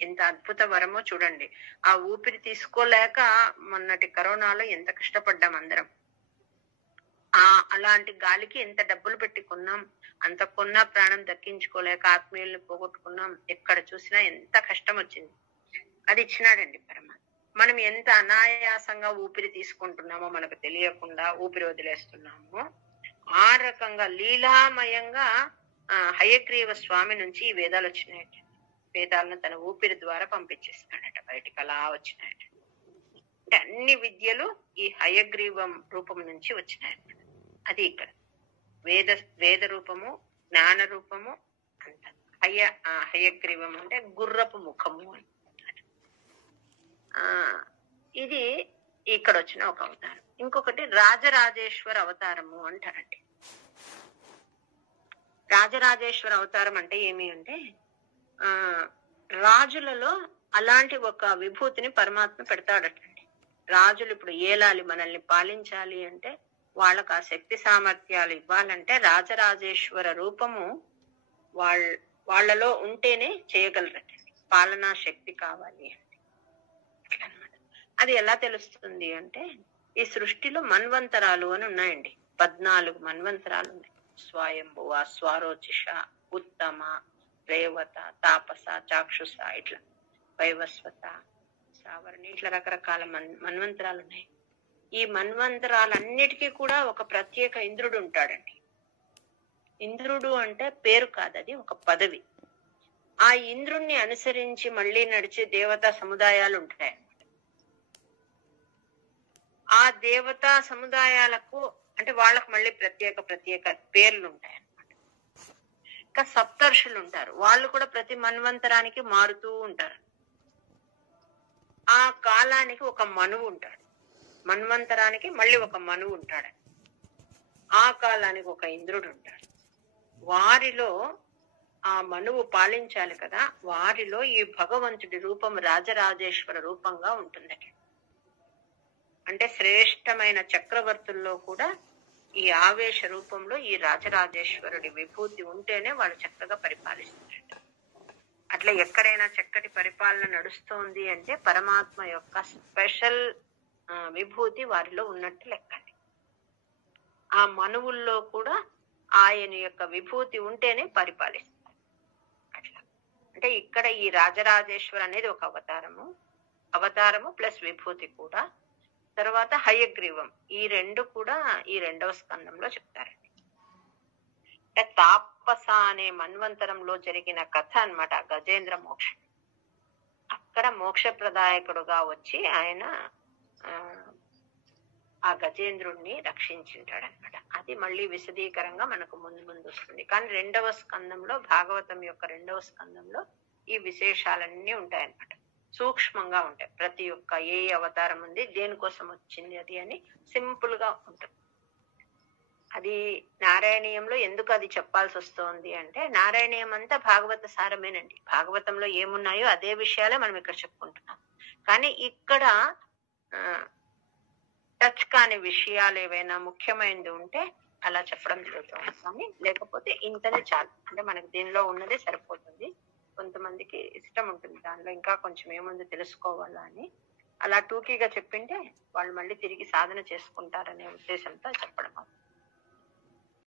ఎంత అద్భుత వరమో చూడండి. ఆ ఊపిరి తీసుకోలేక మొన్నటి కరోనాలో ఎంత కష్టపడ్డాం అందరం. అలాంటి గాలికి ఎంత డబ్బులు పెట్టి కొన్నాం, అంత కొన్నా ప్రాణం దక్కించుకోలేక ఆత్మీయుల్ని పోగొట్టుకున్నాం. ఎక్కడ చూసినా ఎంత కష్టం వచ్చింది. అది ఇచ్చినాడండి పరమాత్మ. మనం ఎంత అనాయాసంగా ఊపిరి తీసుకుంటున్నామో మనకు తెలియకుండా ఊపిరి వదిలేస్తున్నామో, ఆ రకంగా లీలామయంగా హయగ్రీవ స్వామి నుంచి ఈ వేదాలు వచ్చినాయట. వేదాలను తన ఊపిరి ద్వారా పంపించేస్తున్నాడట బయటికి, అలా వచ్చినాయట. అంటే అన్ని విద్యలు ఈ హయగ్రీవం రూపం నుంచి వచ్చినాయన్నమాట. అది ఇక్కడ వేద రూపము జ్ఞాన రూపము అంటారు. హయగ్రీవం అంటే గుర్రపు ముఖము అని. ఆ ఇది ఇక్కడ వచ్చిన ఒక అవతారం. ఇంకొకటి రాజరాజేశ్వర అవతారము అంటారండి. రాజరాజేశ్వర అవతారం అంటే ఏమి అంటే ఆ రాజులలో అలాంటి ఒక విభూతిని పరమాత్మ పెడతాడటండి. రాజులు ఇప్పుడు ఏలాలి, మనల్ని పాలించాలి అంటే వాళ్ళకు ఆ శక్తి సామర్థ్యాలు ఇవ్వాలంటే రాజరాజేశ్వర రూపము వాళ్ళలో ఉంటేనే చేయగలరటండి. పాలనా శక్తి కావాలి అంటే అట్లనమాట. అది ఎలా తెలుస్తుంది అంటే ఈ సృష్టిలో మన్వంతరాలు అని ఉన్నాయండి. 14 మన్వంతరాలు ఉన్నాయి. స్వయంభువ, స్వారోచిష, ఉత్తమ, రేవత, తాపస, చాక్షుష, ఇట్లా వైవస్వత, సావరణి, ఇట్లా రకరకాల మన్వంతరాలు ఉన్నాయి. ఈ మన్వంతరాలన్నిటికీ కూడా ఒక ప్రత్యేక ఇంద్రుడు ఉంటాడండి. ఇంద్రుడు అంటే పేరు కాదు, అది ఒక పదవి. ఆ ఇంద్రుణ్ణి అనుసరించి మళ్ళీ నడిచే దేవతా సముదాయాలు ఉంటాయి. ఆ దేవతా సముదాయాలకు అంటే వాళ్ళకు మళ్ళీ ప్రత్యేక పేర్లు ఉంటాయి అన్నమాట. ఇంకా సప్తర్షులు ఉంటారు, వాళ్ళు కూడా ప్రతి మన్వంతరానికి మారుతూ ఉంటారు. ఆ కాలానికి ఒక మనువు ఉంటాడు, మన్వంతరానికి మళ్ళీ ఒక మనువు ఉంటాడు, ఆ కాలానికి ఒక ఇంద్రుడు ఉంటాడు. వారిలో ఆ మనువు పాలించాలి కదా, వారిలో ఈ భగవంతుడి రూపం రాజరాజేశ్వర రూపంగా ఉంటుందట. అంటే శ్రేష్టమైన చక్రవర్తుల్లో కూడా ఈ ఆవేశ రూపంలో ఈ రాజరాజేశ్వరుడి విభూతి ఉంటేనే వాళ్ళు చక్కగా పరిపాలిస్తారట. అట్లా ఎక్కడైనా చక్కటి పరిపాలన నడుస్తోంది అంటే పరమాత్మ యొక్క స్పెషల్ విభూతి వారిలో ఉన్నట్టు లెక్కండి. ఆ మనువుల్లో కూడా ఆయన యొక్క విభూతి ఉంటేనే పరిపాలిస్తారు. అట్లా అంటే ఇక్కడ ఈ రాజరాజేశ్వర అనేది ఒక అవతారము ప్లస్ విభూతి కూడా. తర్వాత హయగ్రీవం, ఈ రెండు కూడా ఈ 2వ స్కందంలో చెప్తారండి. అంటే తాపస అనే మన్వంతరంలో జరిగిన కథ అన్నమాట గజేంద్ర మోక్షం. అక్కడ మోక్ష ప్రదాయకుడుగా వచ్చి ఆయన ఆ గజేంద్రుణ్ణి రక్షించింటాడనమాట. అది మళ్ళీ విశదీకరంగా మనకు ముందు వస్తుంది. కానీ 2వ స్కందంలో, భాగవతం యొక్క 2వ స్కందంలో ఈ విశేషాలన్నీ ఉంటాయన్నమాట. సూక్ష్మంగా ఉంటాయి. ప్రతి ఒక్క ఏ అవతారం ఉంది, దేనికోసం వచ్చింది అది అని సింపుల్ గా ఉంటుంది. అది నారాయణీయంలో ఎందుకు అది చెప్పాల్సి వస్తుంది అంటే నారాయణీయం అంతా భాగవత సారమేనండి. భాగవతంలో ఏమున్నాయో అదే విషయాలే మనం ఇక్కడ చెప్పుకుంటున్నాం. కానీ ఇక్కడ టచ్ కాని విషయాలు ఏవైనా ముఖ్యమైనది ఉంటే అలా చెప్పడం జరుగుతుంది. కానీ లేకపోతే ఇంతనే చాలు, అంటే మనకి దీనిలో ఉన్నదే సరిపోతుంది. కొంతమందికి ఇష్టం ఉంటుంది దానిలో ఇంకా కొంచెం ఏముందో తెలుసుకోవాలా అని, అలా టూకీగా చెప్పింటే వాళ్ళు మళ్ళీ తిరిగి సాధన చేసుకుంటారనే ఉద్దేశంతో చెప్పడం.